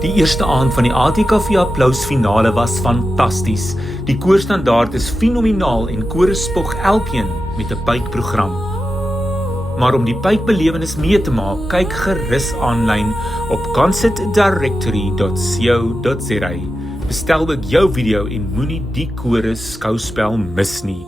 Die eerste aand van die ATKV Applaus finale was fantasties. Die koorstandaard is fenomenaal en kore spog elkeen met 'n bytprogram. Maar om die bytbelewenis mee te maak, kyk gerus aanlyn op concertdirectory.co.za. Bestel ook jou video en moenie die kore skouspel mis nie.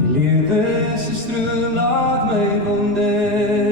Die lewe se stroom laat my wonder.